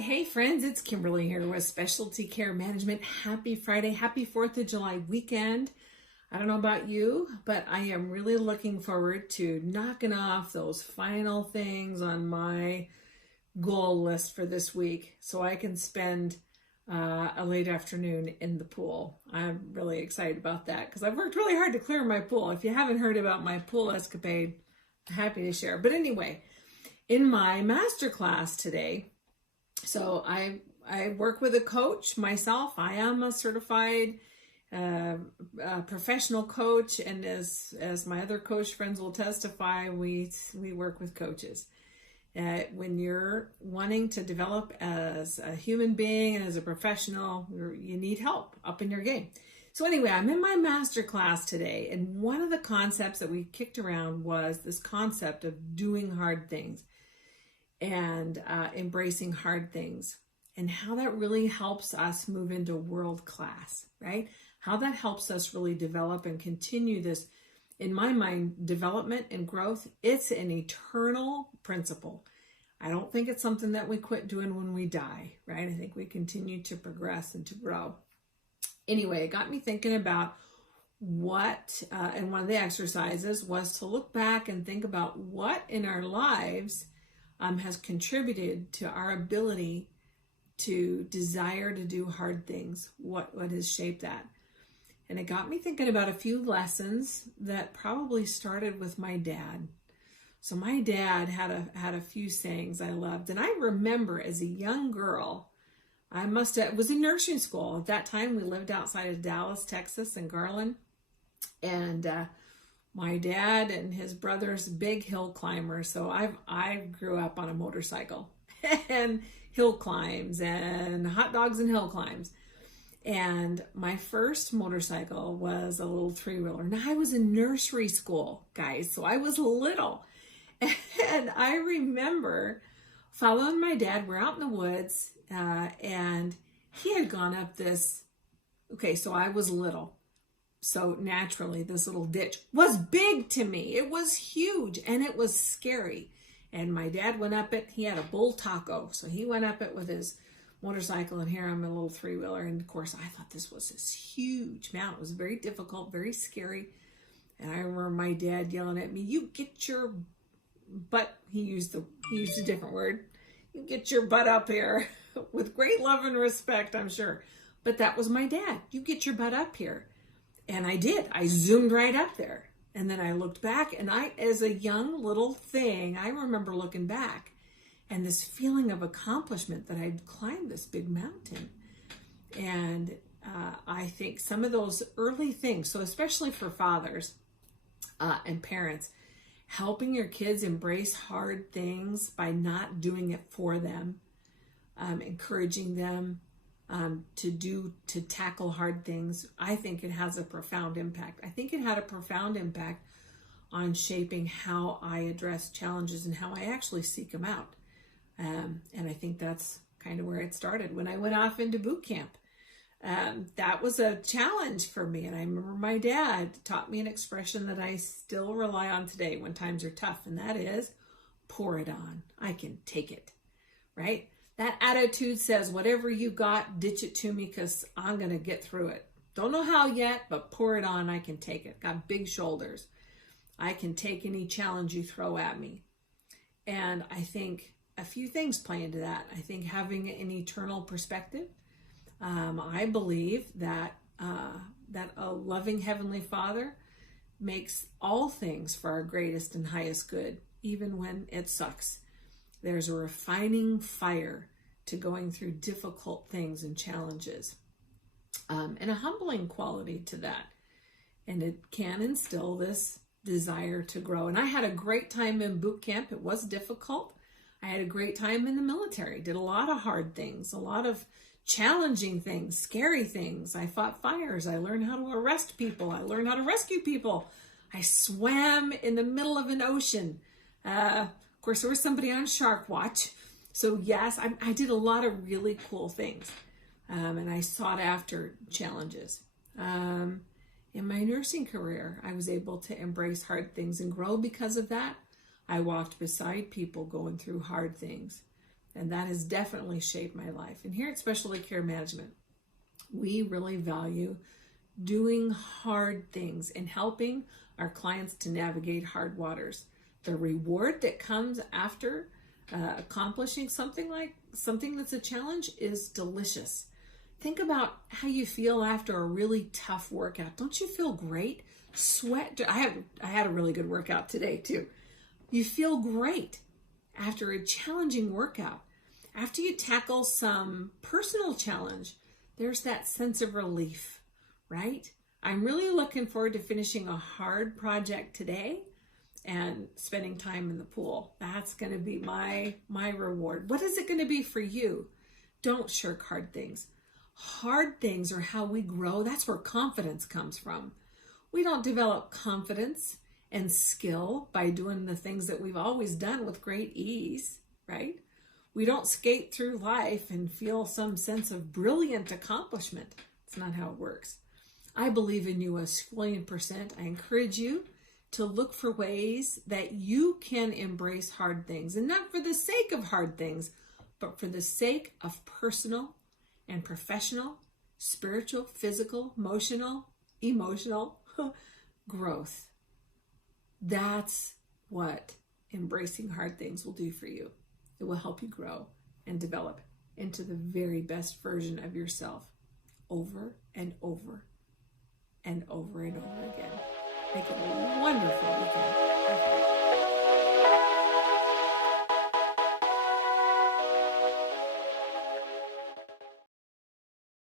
Hey friends, it's Kimberly here with Specialty Care Management. Happy Friday, happy 4th of July weekend. I don't know about you, but I am really looking forward to knocking off those final things on my goal list for this week so I can spend a late afternoon in the pool. I'm really excited about that because I've worked really hard to clear my pool. If you haven't heard about my pool escapade, I'm happy to share. But anyway, in my masterclass today, so I work with a coach myself. I am a certified professional coach, and as my other coach friends will testify, we work with coaches. When you're wanting to develop as a human being and as a professional, you need help up in your game. So anyway, I'm in my master class today, and one of the concepts that we kicked around was this concept of doing hard things and embracing hard things, and how that really helps us move into world class, right? How that helps us really develop and continue this, in my mind, development and growth. It's an eternal principle. I don't think it's something that we quit doing when we die, right? I think we continue to progress and to grow. Anyway, it got me thinking about what, and one of the exercises was to look back and think about what in our lives has contributed to our ability to desire to do hard things. What has shaped that? And it got me thinking about a few lessons that probably started with my dad. So my dad had a few sayings I loved, and I remember as a young girl, was in nursing school. At that time, we lived outside of Dallas, Texas, in Garland, and my dad and his brother's big hill climbers. So I grew up on a motorcycle and hill climbs and hot dogs and hill climbs. And my first motorcycle was a little three-wheeler. Now I was in nursery school, guys, so I was little. And I remember following my dad. We're out in the woods, and he had gone up this, so I was little. So naturally, this little ditch was big to me. It was huge, and it was scary. And my dad went up it. He had a bull taco, so he went up it with his motorcycle, and here I'm a little three-wheeler. And of course, I thought this was this huge mountain. It was very difficult, very scary. And I remember my dad yelling at me, "You get your butt," he used a different word, "You get your butt up here," with great love and respect, I'm sure. But that was my dad. "You get your butt up here." And I did. I zoomed right up there. And then I looked back, and as a young little thing, I remember looking back and this feeling of accomplishment that I'd climbed this big mountain. And I think some of those early things, so especially for fathers and parents, helping your kids embrace hard things by not doing it for them, encouraging them to tackle hard things, I think it has a profound impact. I think it had a profound impact on shaping how I address challenges and how I actually seek them out. And I think that's kind of where it started. When I went off into boot camp, that was a challenge for me. And I remember my dad taught me an expression that I still rely on today when times are tough, and that is, "Pour it on. I can take it," right? That attitude says, whatever you got, ditch it to me because I'm going to get through it. Don't know how yet, but pour it on. I can take it. Got big shoulders. I can take any challenge you throw at me. And I think a few things play into that. I think having an eternal perspective. I believe that a loving Heavenly Father makes all things for our greatest and highest good, even when it sucks. There's a refining fire to going through difficult things and challenges, and a humbling quality to that. And it can instill this desire to grow. And I had a great time in boot camp. It was difficult. I had a great time in the military. Did a lot of hard things, a lot of challenging things, scary things. I fought fires. I learned how to arrest people. I learned how to rescue people. I swam in the middle of an ocean. Of course, there was somebody on Shark Watch. So yes, I did a lot of really cool things. And I sought after challenges. In my nursing career, I was able to embrace hard things and grow because of that. I walked beside people going through hard things. And that has definitely shaped my life. And here at Specialty Care Management, we really value doing hard things and helping our clients to navigate hard waters. The reward that comes after accomplishing something that's a challenge is delicious. Think about how you feel after a really tough workout. Don't you feel great? Sweat. I had a really good workout today too. You feel great after a challenging workout. After you tackle some personal challenge, there's that sense of relief, right? I'm really looking forward to finishing a hard project today and spending time in the pool. That's going to be my reward. What is it going to be for you? Don't shirk hard things. Hard things are how we grow. That's where confidence comes from. We don't develop confidence and skill by doing the things that we've always done with great ease, right? We don't skate through life and feel some sense of brilliant accomplishment. It's not how it works. I believe in you 1,000,000%. I encourage you to look for ways that you can embrace hard things, and not for the sake of hard things, but for the sake of personal and professional, spiritual, physical, emotional growth. That's what embracing hard things will do for you. It will help you grow and develop into the very best version of yourself over and over and over and over again. Make it a wonderful weekend.